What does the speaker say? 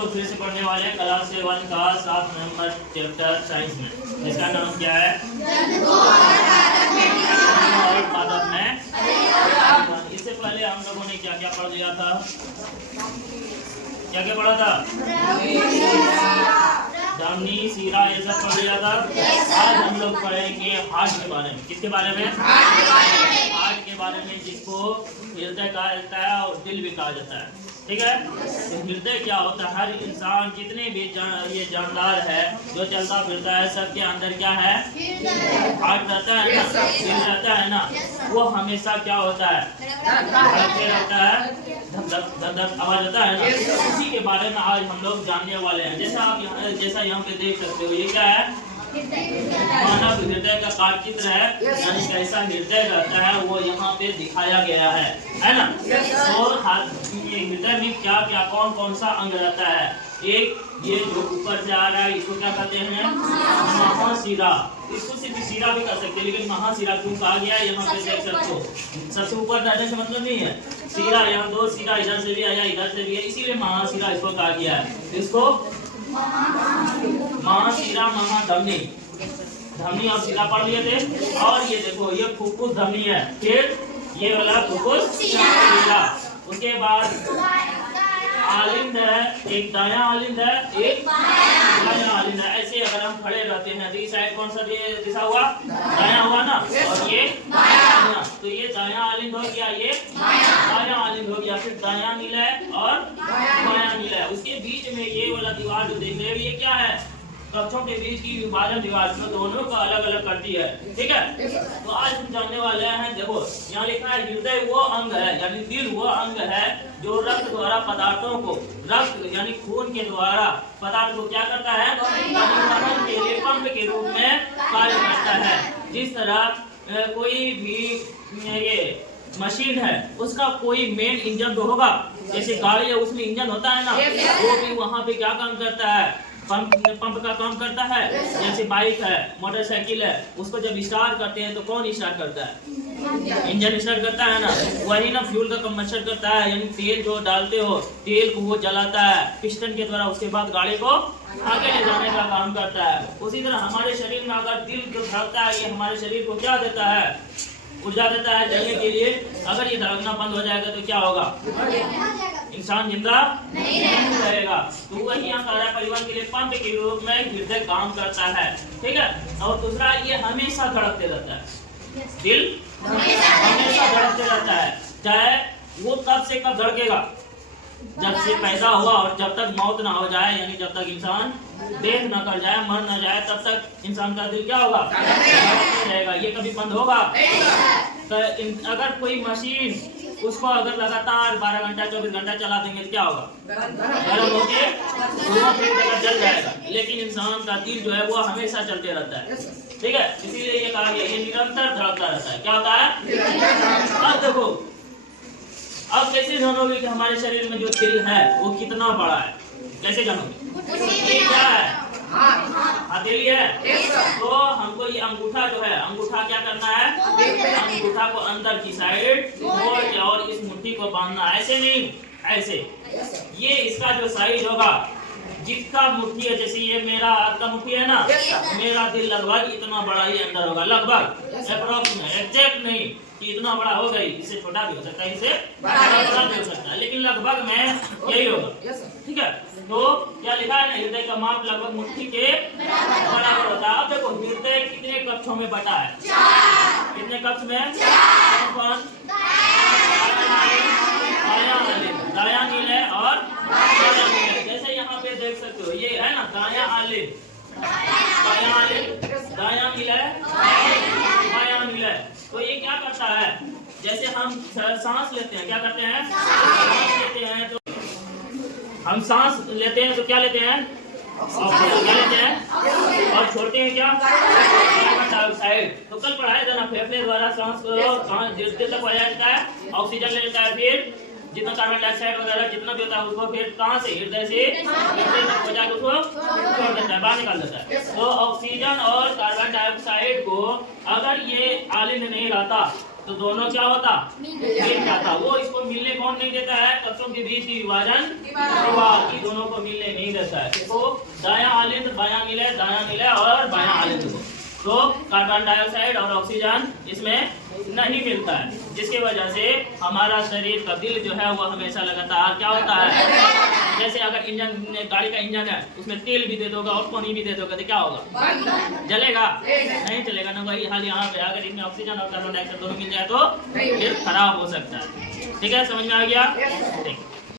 लोग फिर से पढ़ने वाले हैं क्लास 1 का 7 नंबर चैप्टर साइंस में, जिसका नाम क्या है? और पादप में। इससे पहले हम लोगों ने क्या क्या पढ़ लिया था? क्या क्या पढ़ा था? धमनी, सीरा, ये सब पढ़ लिया था। आज हम लोग पढ़ेंगे हार्ट के बारे में। किसके बारे में? हार्ट के बारे में, जिसको हृदय कहा जाता है और दिल भी कहा जाता है। ठीक है? तो हृदय क्या होता है? हर इंसान जितने भी ये जानदार है, जो चलता फिरता है, सबके अंदर क्या है? हार्ट रहता है ना, दिल रहता है ना। वो हमेशा क्या होता है? धड़कते रहता है, धक धक धक धक आवाज आता है ना। उसी के बारे में आज हम लोग जानने वाले हैं। जैसा आप यहाँ पे देख सकते हो, ये क्या है? मानव हृदय का कार्य चित्र है, यानी कैसा हृदय रहता है वो यहाँ पे दिखाया गया है ना। और हृदय में क्या क्या कौन कौन सा अंग रहता है? एक ये जो ऊपर से आ रहा है, इसको क्या कहते हैं? महाशिरा। इसको सिर्फ शिरा भी कर सकते हैं, लेकिन महाशिरा क्यों कहा गया है? यहाँ पे देख सकते हो, सबसे ऊपर रहने से मतलब नहीं है। शिरा, यहाँ दो शिरा इधर से भी आया, इधर से भी है, इसीलिए महाशिरा इसको कहा गया है। इसको महाशिरा, महाधमनी, धमनी और शिरा पढ़ लिए थे। और ये देखो, ये फुफ्फुस धमनी है, फिर ये वाला फुफ्फुस शिरा। उसके बाद आलिंद है, एक दायां आलिंद है, एक बायां आलिंद है। ऐसे अगर हम खड़े रहते हैं तो इस साइड कौन सा दिशा हुआ? दायां हुआ ना, और ये बायां। तो ये दायां आलिंद हो गया, ये बायां आलिंद हो गया। फिर दायां निलय और बायां निलय। उसके बीच में ये वाला दीवार जो देख रहे हो, ये क्या है? कक्षों के बीच की विभाजन दीवार, में दोनों को अलग अलग करती है। ठीक है? तो आज हम जानने वाले हैं, देखो यहाँ लिखा है हृदय वो अंग है, यानी दिल वो अंग है जो रक्त द्वारा पदार्थों को, रक्त यानी खून के द्वारा पदार्थ को क्या करता है? परिवहन के लिए पंप के रूप में कार्य करता है। जिस तरह कोई भी ये मशीन है, उसका कोई मेन इंजन तो होगा। जैसे गाड़ी है, उसमें इंजन होता है ना, वो भी वहाँ पे क्या काम करता है? पंप का काम करता है। जैसे बाइक है, मोटरसाइकिल है, उसको जब स्टार्ट करते हैं तो कौन स्टार्ट करता है? इंजन स्टार्ट करता है ना। वही ना फ्यूल का कंबशन करता है, यानी तेल जो डालते हो, तेल को वो जलाता है पिस्टन के द्वारा। उसके बाद गाड़ी को आगे ले जाने का काम करता है। उसी तरह हमारे शरीर में अगर दिल जो धड़कता है, ये हमारे शरीर को क्या देता है? ऊर्जा देता है जलने के लिए। अगर ये धड़कना बंद हो जाएगा तो क्या होगा? इंसान जिंदा नहीं रहेगा। तो वही यहाँ कार्य परिवहन के लिए पंप के रूप में हृदय काम करता है। ठीक है? और दूसरा, ये हमेशा धड़कते रहता है। दिल हमेशा धड़कते रहता है, चाहे वो कब से कब धड़केगा? जब से पैदा हुआ और जब तक मौत ना हो जाए, यानी जब तक इंसान देह न कर जाए, मर न जाए, तब तक इंसान का दिल क्या होगा? रहेगा। ये कभी बंद होगा? तो अगर कोई मशीन उसको अगर लगातार 12 घंटा 24 घंटा चला देंगे तो क्या होगा? गर्म होके जल जाएगा। लेकिन इंसान का दिल जो है वो हमेशा चलते रहता है। ठीक है? इसीलिए ये कहा गया, ये निरंतर धड़कता रहता है। क्या होता है? अब देखो, अब कैसे जानोगे कि हमारे शरीर में जो दिल है वो कितना बड़ा है? कैसे जानोगे? ये क्या है? हथेली है। तो हमको ये अंगूठा जो है, अंगूठा क्या करना है? अंगूठा को अंदर की साइड और इस मुट्ठी को बांधना। ऐसे नहीं, ऐसे। ये इसका जो साइज होगा, जिसका मुट्ठी है, जैसे ये मेरा हाथ का मुट्ठी है ना, मेरा दिल लगभग इतना बड़ा ही अंदर होगा। लगभग, अप्रोक्सीमेट, एग्जैक्ट नहीं कि इतना बड़ा होगा ही, इससे छोटा भी हो सकता है, इससे बड़ा भी हो सकता है, लेकिन लगभग में यही होगा। ठीक है? तो क्या लिखा है ना, हृदय का माप लगभग मुट्ठी के बराबर होता है। अब देखो, हृदय कितने कक्षों में बटा है? कितने कक्ष में? दायां निलय और बायां निलय। जैसे यहाँ पे देख सकते हो, ये है ना दायां आलिंद, बायां आलिंद, दायां निलय, बायां निलय। तो ये क्या करता है? जैसे हम सांस लेते हैं, क्या करते हैं? सांस लेते हैं तो हम सांस लेते हैं तो क्या लेते हैं? ऑक्सीजन। क्या लेते हैं? और छोड़ते हैं क्या? Carbon dioxide. तो कल पढ़ाया था ना, फेफड़े द्वारा सांस को जितने तक बढ़ाया जाता है, ऑक्सीजन ले लेता है, फिर जितना कार्बन डाइऑक्साइड वगैरह जितना भी होता है उसको फिर कहाँ से? हृदय से हृदय तक हो जाकर उसको छोड़ देता है, बाहर निकाल देता है। तो ऑक्सीजन और कार्बन डाइऑक्साइड को अगर ये आलिंद नहीं रहता तो दोनों क्या होता, मिल जाता। वो इसको मिलने कौन नहीं देता है, तत्वों के बीच की विभाजन दीवार की दोनों को मिलने नहीं देता है। देखो दायां आलिंद बायां मिले, दायां मिले और बायां आलिंद, तो कार्बन डाइऑक्साइड और ऑक्सीजन इसमें नहीं मिलता है, जिसकी वजह से हमारा शरीर का दिल जो है वो हमेशा लगातार क्या होता है, जैसे अगर इंजन, गाड़ी का इंजन है, उसमें तेल भी दे दोगा और पानी भी दे दोगा तो क्या होगा, जलेगा नहीं चलेगा ना भाई। हाल यहाँ पे अगर इसमें ऑक्सीजन और कार्बन डाइऑक्साइड दोनों मिल जाए तो फिर खराब हो सकता है। ठीक है, समझ में आ गया? ठीक।